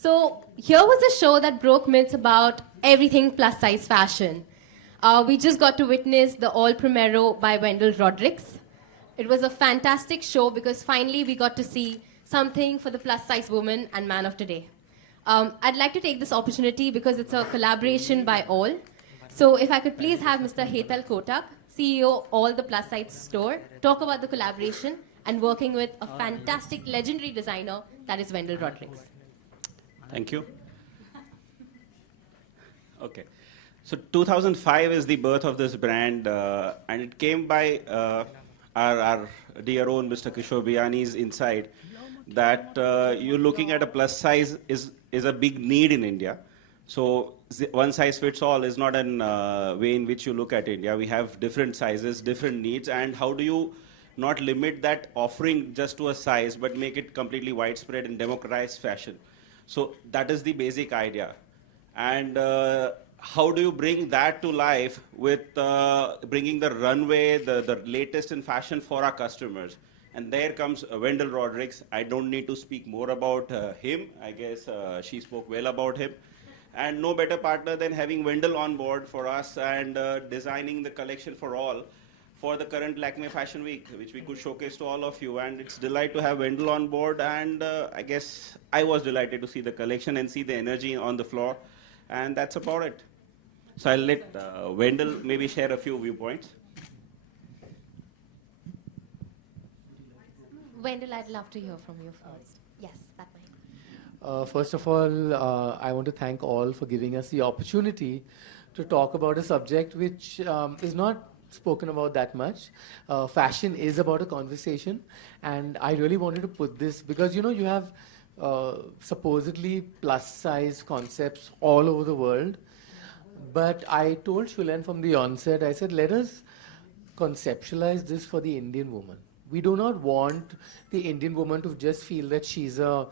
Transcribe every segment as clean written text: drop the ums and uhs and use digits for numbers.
So here was a show that broke myths about everything plus size fashion. We just got to witness the all primero by Wendell Rodricke. It was a fantastic show because finally we got to see something for the plus size woman and man of today. I'd like to take this opportunity because it's a collaboration by all. So if I could please have Mr. Hetal Kotak, CEO All the Plus Size Store, talk about the collaboration and working with a fantastic legendary designer that is Wendell Rodricke. Thank you. Okay. So 2005 is the birth of this brand, and it came by our dear own Mr. Kishore Biyani's insight that you're looking at a plus size is a big need in India. So one size fits all is not an way in which you look at India. We have different sizes, different needs, and how do you not limit that offering just to a size, but make it completely widespread and democratized fashion? So that is the basic idea. And how do you bring that to life with bringing the runway, the latest in fashion for our customers? And there comes Wendell Rodricke. I don't need to speak more about him. I guess she spoke well about him. And no better partner than having Wendell on board for us and designing the collection for all for the current Lakme Fashion Week, which we could showcase to all of you. And it's a delight to have Wendell on board. And I guess I was delighted to see the collection and see the energy on the floor. And that's about it. So I'll let Wendell maybe share a few viewpoints. Wendell, I'd love to hear from you first. Yes, that mic. First of all, I want to thank all for giving us the opportunity to talk about a subject which is not spoken about that much. Fashion is about a conversation, and I really wanted to put this because, you know, you have supposedly plus-size concepts all over the world, but I told Shulen from the onset, I said, let us conceptualize this for the Indian woman. We do not want the Indian woman to just feel that she's a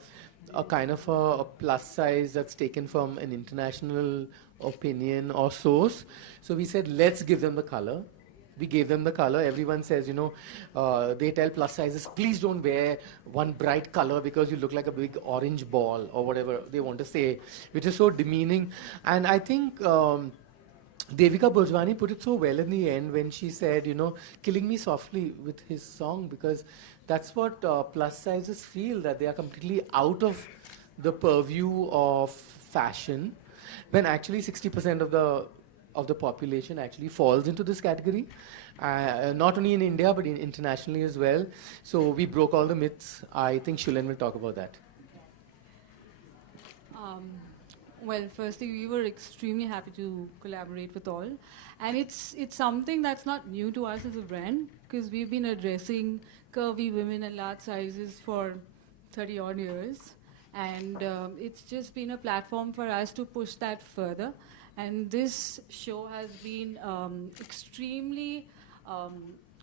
kind of a plus size that's taken from an international opinion or source. So we said, let's give them the color. We gave them the color. Everyone says, you know, they tell plus sizes, please don't wear one bright color because you look like a big orange ball or whatever they want to say, which is so demeaning. And I think Devika Burjwani put it so well in the end when she said, you know, killing me softly with his song, because that's what plus sizes feel, that they are completely out of the purview of fashion, when actually 60% of the population actually falls into this category, not only in India but internationally as well. So we broke all the myths. I think Shulen will talk about that. Well, firstly, we were extremely happy to collaborate with all. And it's something that's not new to us as a brand, because we've been addressing curvy women and large sizes for 30 odd years. And it's just been a platform for us to push that further. And this show has been extremely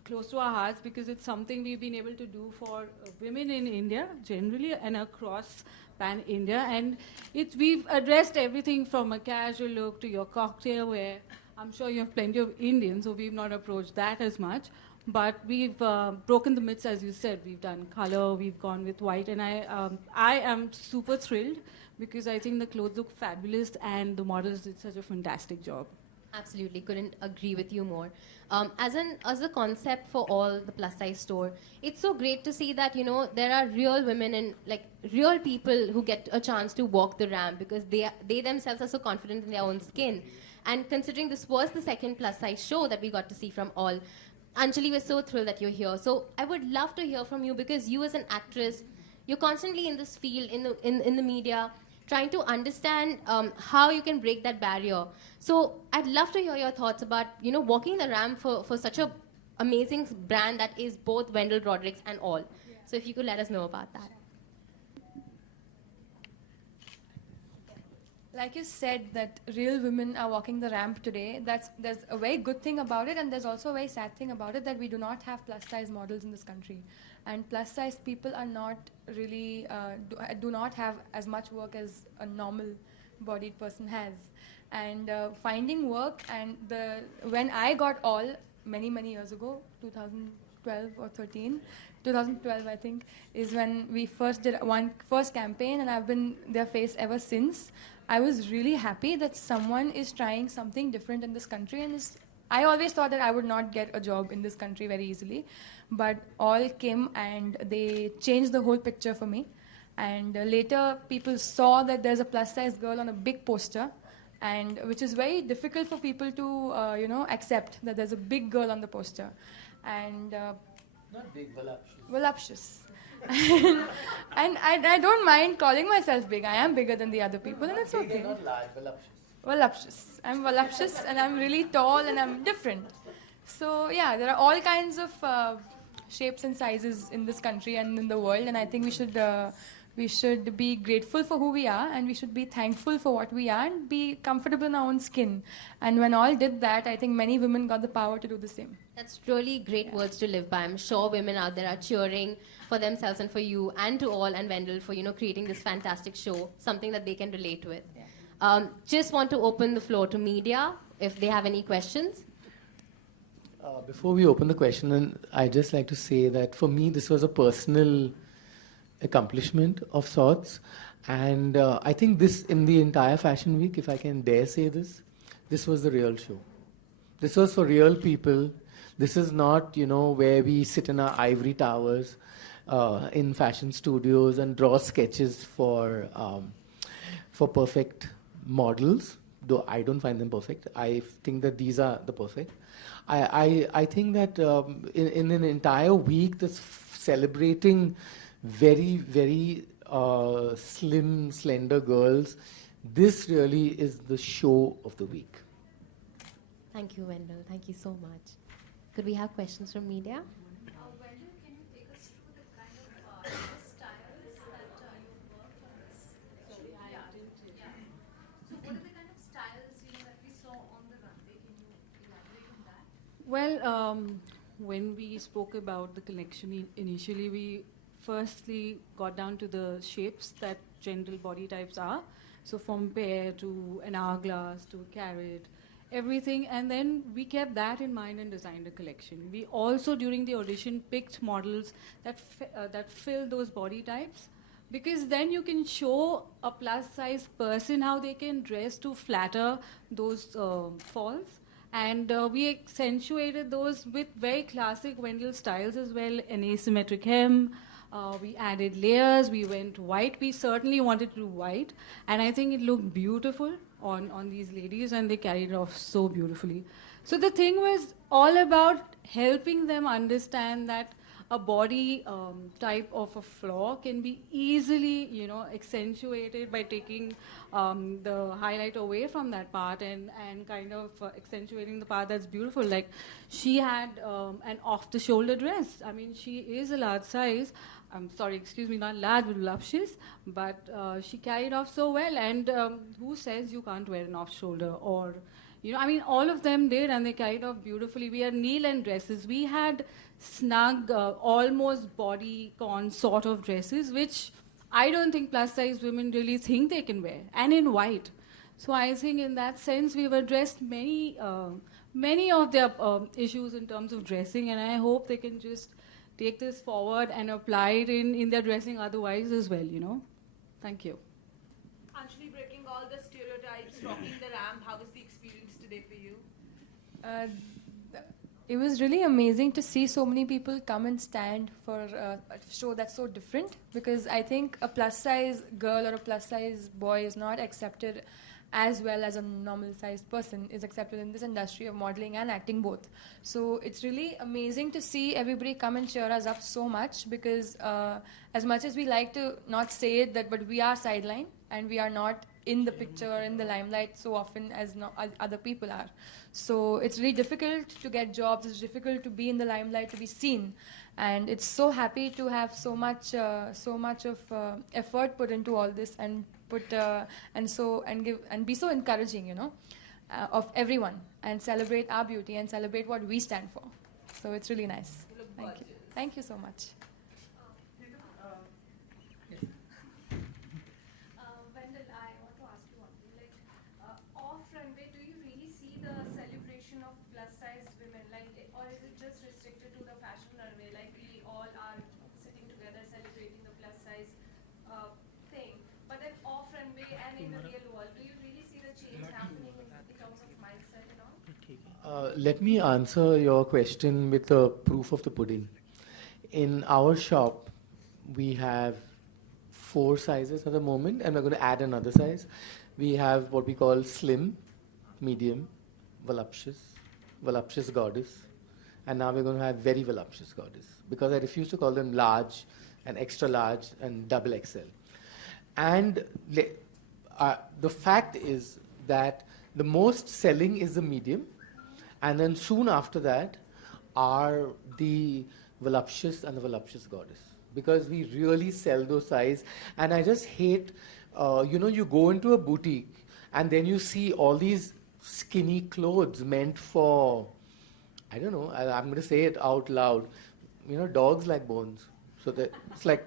close to our hearts, because it's something we've been able to do for women in India generally and across pan-India. And we've addressed everything from a casual look to your cocktail wear. I'm sure you have plenty of Indians, so we've not approached that as much. But we've broken the myths, as you said. We've done color, we've gone with white, and I am super thrilled because I think the clothes look fabulous and the models did such a fantastic job. Absolutely, couldn't agree with you more. As a concept for all the plus size store, it's so great to see that, you know, there are real women and like real people who get a chance to walk the ramp because they themselves are so confident in their own skin. And considering this was the second plus size show that we got to see from all, Anjali, we're so thrilled that you're here. So I would love to hear from you, because you as an actress, you're constantly in this field, in the media, trying to understand how you can break that barrier. So I'd love to hear your thoughts about, you know, walking the ramp for such a amazing brand that is both Wendell Rodricke and all. Yeah. So if you could let us know about that. Like you said, that real women are walking the ramp today. There's a very good thing about it, and there's also a very sad thing about it, that we do not have plus-size models in this country. And plus-size people are not really, do not have as much work as a normal-bodied person has. And finding work, and when I got all, many years ago, 2012 or 13. 2012, I think, is when we first did first campaign, and I've been their face ever since. I was really happy that someone is trying something different in this country, and I always thought that I would not get a job in this country very easily, but all came and they changed the whole picture for me. And later, people saw that there's a plus-size girl on a big poster, and which is very difficult for people to, accept that there's a big girl on the poster. And Not big, voluptuous. voluptuous. And I don't mind calling myself big. I am bigger than the other people, and it's Big okay. and not large, voluptuous. Voluptuous. I'm voluptuous, and I'm really tall, and I'm different. So yeah, there are all kinds of shapes and sizes in this country and in the world, and I think we should be grateful for who we are, and we should be thankful for what we are, and be comfortable in our own skin. And when all did that, I think many women got the power to do the same. That's really great words to live by. I'm sure women out there are cheering for themselves and for you and to all and Wendell for creating this fantastic show, something that they can relate with. Just want to open the floor to media if they have any questions. Before we open the question, and I'd just like to say that for me, this was a personal accomplishment of sorts. And I think this, in the entire Fashion Week, if I can dare say this was the real show. This was for real people. This is not, where we sit in our ivory towers in fashion studios and draw sketches for perfect models, though I don't find them perfect. I think that these are the perfect. I think that in an entire week that's celebrating very, very slim, slender girls, this really is the show of the week. Thank you, Wendell. Thank you so much. Could we have questions from media? Wendell, can you take us through the kind of styles that you worked on this? Sorry, I didn't. Yeah. So what are the kind of styles that we saw on the runway? Can you elaborate on that? Well, when we spoke about the collection initially, we firstly got down to the shapes that general body types are. So from pear to an hourglass to a carrot, everything, and then we kept that in mind and designed a collection. We also, during the audition, picked models that fill those body types, because then you can show a plus-size person how they can dress to flatter those falls. And we accentuated those with very classic Wendell styles as well, an asymmetric hem. We added layers, we went white. We certainly wanted to do white, and I think it looked beautiful on these ladies, and they carried it off so beautifully. So the thing was all about helping them understand that a body type of a flaw can be easily, accentuated by taking the highlight away from that part and kind of accentuating the part that's beautiful. Like, she had an off-the-shoulder dress. I mean, she is a large size. I'm sorry, excuse me, not large, but voluptuous. But she carried off so well. And who says you can't wear an off-shoulder? Or, all of them did, and they carried off beautifully. We had knee-length dresses. We had snug, almost bodycon sort of dresses, which I don't think plus-size women really think they can wear, and in white. So I think in that sense, we've addressed many of their issues in terms of dressing, and I hope they can just take this forward and apply it in their dressing otherwise as well, Thank you. Actually breaking all the stereotypes, rocking the ramp, how was the experience today for you? It was really amazing to see so many people come and stand for a show that's so different, because I think a plus-size girl or a plus-size boy is not accepted as well as a normal-sized person is accepted in this industry of modeling and acting both. So it's really amazing to see everybody come and cheer us up so much, because as much as we like to not say it, but we are sidelined and we are not in the picture or in the limelight so often as other people are. So it's really difficult to get jobs. It's difficult to be in the limelight, to be seen. And it's so happy to have so much of effort put into all this, and be so encouraging, of everyone, and celebrate our beauty and celebrate what we stand for. So it's really nice. Thank you. Thank you so much. Wendell, I want to ask you one thing. Like, off runway, do you really see the celebration of plus size women, or is it just restricted to the fashion runway? example in terms of mindset and all? Let me answer your question with the proof of the pudding. In our shop, we have 4 sizes at the moment, and we're going to add another size. We have what we call slim, medium, voluptuous goddess, and now we're going to have very voluptuous goddess, because I refuse to call them large and extra large and double XL. And the fact is that the most selling is the medium, and then soon after that are the voluptuous and the voluptuous goddess, because we really sell those size. And I just hate, you go into a boutique and then you see all these skinny clothes meant for, I don't know, I'm going to say it out loud, dogs like bones. So it's like,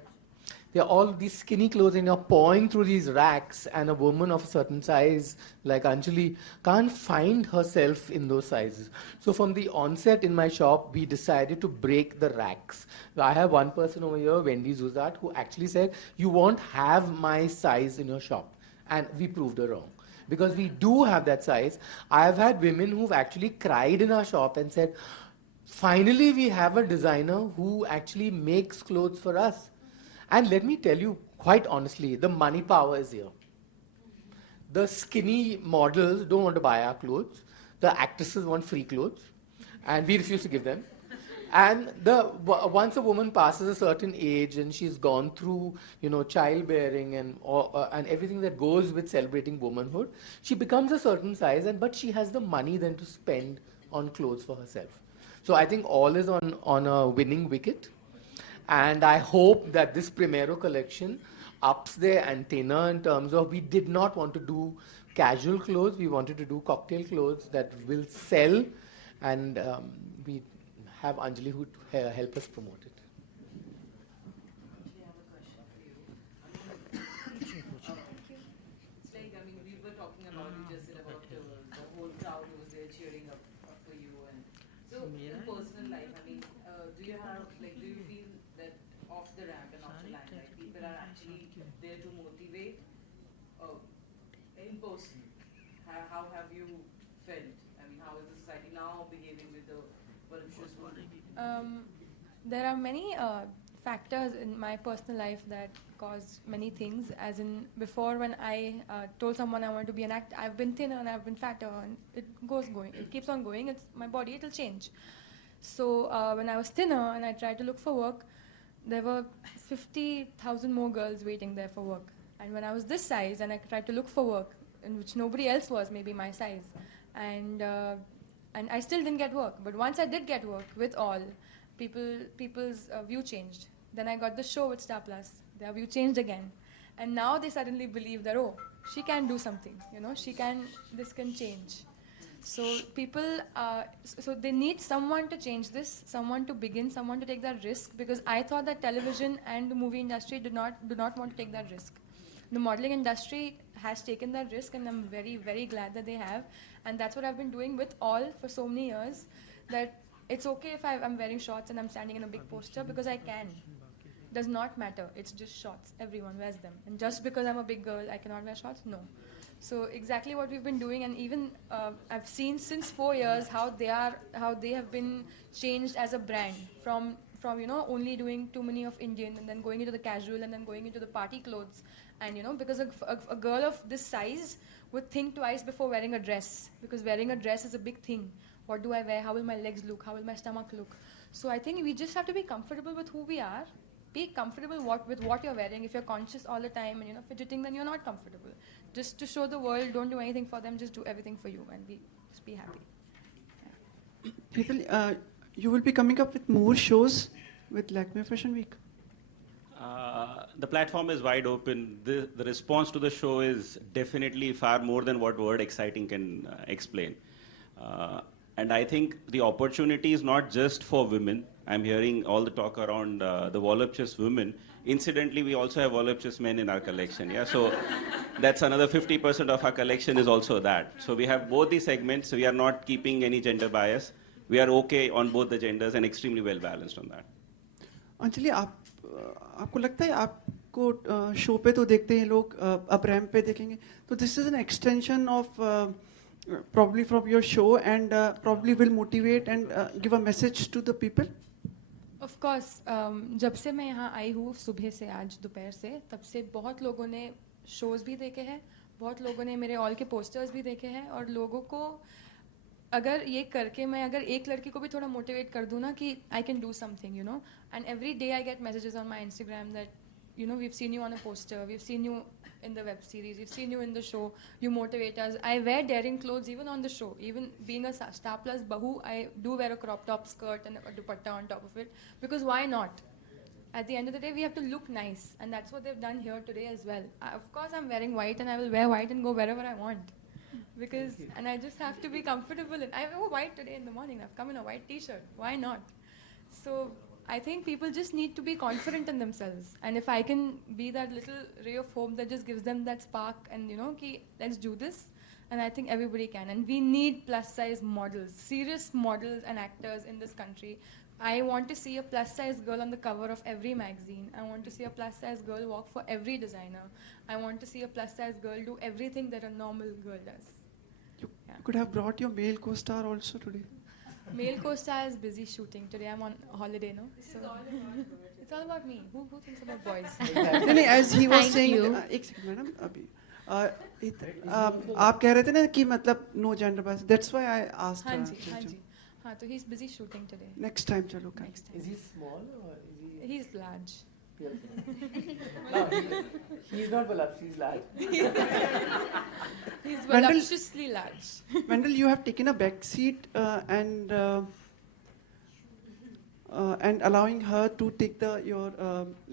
they're all these skinny clothes, and you're pawing through these racks, and a woman of a certain size like Anjali can't find herself in those sizes. So from the onset in my shop, we decided to break the racks. I have one person over here, Wendy Zuzat, who actually said, you won't have my size in your shop. And we proved her wrong, because we do have that size. I've had women who've actually cried in our shop and said, finally we have a designer who actually makes clothes for us. And let me tell you, quite honestly, the money power is here. The skinny models don't want to buy our clothes. The actresses want free clothes, and we refuse to give them. And once a woman passes a certain age and she's gone through, childbearing and everything that goes with celebrating womanhood, she becomes a certain size, but she has the money then to spend on clothes for herself. So I think all is on a winning wicket. And I hope that this Primero collection ups their antenna in terms of, we did not want to do casual clothes, we wanted to do cocktail clothes that will sell, and we have Anjali who help us promote it. It's like, we were talking about, you just said about the whole crowd who was there cheering up for you. And so, in personal life, do you feel that off the ramp and off the limelight, people are actually there to motivate in person? How have you felt? How is the society now behaving with the voluptuous woman? There are many factors in my personal life that cause many things. As in, before, when I told someone I wanted to be an actor, I've been thinner and I've been fatter, and it keeps on going. It's my body, it'll change. So when I was thinner and I tried to look for work, there were 50,000 more girls waiting there for work. And when I was this size and I tried to look for work, in which nobody else was, maybe my size, and I still didn't get work. But once I did get work with all, people's view changed. Then I got the show with Star Plus. Their view changed again. And now they suddenly believe that, oh, she can do something, this can change. So people, so they need someone to change this, someone to begin, someone to take that risk, because I thought that television and the movie industry do not want to take that risk. The modeling industry has taken that risk, and I'm very, very glad that they have. And that's what I've been doing with all for so many years, that it's okay if I'm wearing shorts and I'm standing in a big poster, because I can. Does not matter. It's just shorts. Everyone wears them. And just because I'm a big girl, I cannot wear shorts? No. So exactly what we've been doing, and even I've seen since 4 years how they have been changed as a brand from only doing too many of Indian, and then going into the casual, and then going into the party clothes, and because a girl of this size would think twice before wearing a dress, because wearing a dress is a big thing. What do I wear? How will my legs look? How will my stomach look? So I think we just have to be comfortable with who we are. Be comfortable with what you're wearing. If you're conscious all the time and fidgeting, then you're not comfortable. Just to show the world, don't do anything for them, just do everything for you, and just be happy. Yeah. People, you will be coming up with more shows with Lakme Fashion Week? The platform is wide open. The response to the show is definitely far more than what word exciting can explain. And I think the opportunity is not just for women. I'm hearing all the talk around the voluptuous women. Incidentally, we also have voluptuous men in our collection. Yeah, so that's another 50% of our collection is also that. So we have both the segments. We are not keeping any gender bias. We are okay on both the genders and extremely well balanced on that. Anjali आपको लगता है आपको show पे तो देखते हैं लोग, अब रैम्प पे देखेंगे, तो this is an extension of probably from your show and probably will motivate and give a message to the people. Of course जब से मैं यहाँ आई हूँ सुबह से आज दोपहर से, तब से बहुत लोगों ने शोज़ भी देखे हैं, बहुत लोगों ने मेरे ऑल के पोस्टर्स भी देखे हैं, और लोगों को अगर ये करके मैं अगर एक लड़की को भी थोड़ा मोटिवेट कर दूँ ना कि I can do something, you know, and every day I get messages on my Instagram that, you know, we've seen you on a poster, we've seen you in the web series, we've seen you in the show, you motivate us. I wear daring clothes even on the show. Even being a Star Plus Bahu, I do wear a crop top skirt and a dupatta on top of it, because why not? At the end of the day, we have to look nice, and that's what they've done here today as well. Of course, I'm wearing white, and I will wear white and go wherever I want, because, and I just have to be comfortable. And I wore white today in the morning. I've come in a white t-shirt. Why not? So I think people just need to be confident in themselves, and if I can be that little ray of hope that just gives them that spark, and you know, ki, let's do this, and I think everybody can. And we need plus size models, serious models and actors in this country. I want to see a plus size girl on the cover of every magazine. I want to see a plus size girl walk for every designer. I want to see a plus size girl do everything that a normal girl does. You could have brought your male co-star also today. Male co-star is busy shooting today. I'm on holiday, no? So it's all about me. Who thinks about boys? नहीं, as he was Thank saying, you. एक second madam, अभी आप कह रहे थे ना कि मतलब no gender bias. That's why I asked. हाँ जी, हाँ जी. हाँ, तो he's busy shooting today. Next time चलो कर. Next time. Is he small or is he? He's large. No, he's not voluptuous, he's large. He's Wendell- voluptuously large. Wendell, you have taken a back seat and allowing her to take your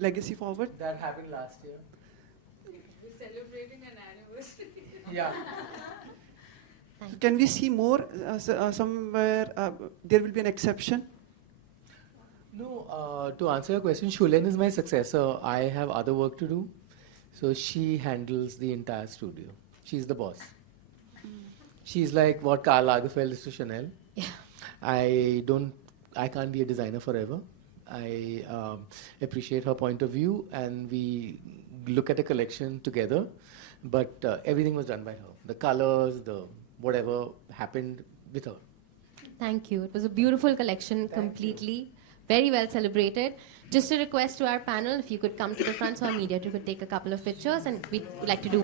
legacy forward. That happened last year. We're celebrating an anniversary. Yeah. Can we see more somewhere? There will be an exception. No, to answer your question, Shulen is my successor. I have other work to do. So she handles the entire studio. She's the boss. She's like what Karl Lagerfeld is to Chanel. Yeah. I can't be a designer forever. I appreciate her point of view, and we look at a collection together. But everything was done by her. The colors, the whatever happened with her. Thank you. It was a beautiful collection, completely. Very well celebrated. Just a request to our panel, if you could come to the front so our media could take a couple of pictures, and we'd like to do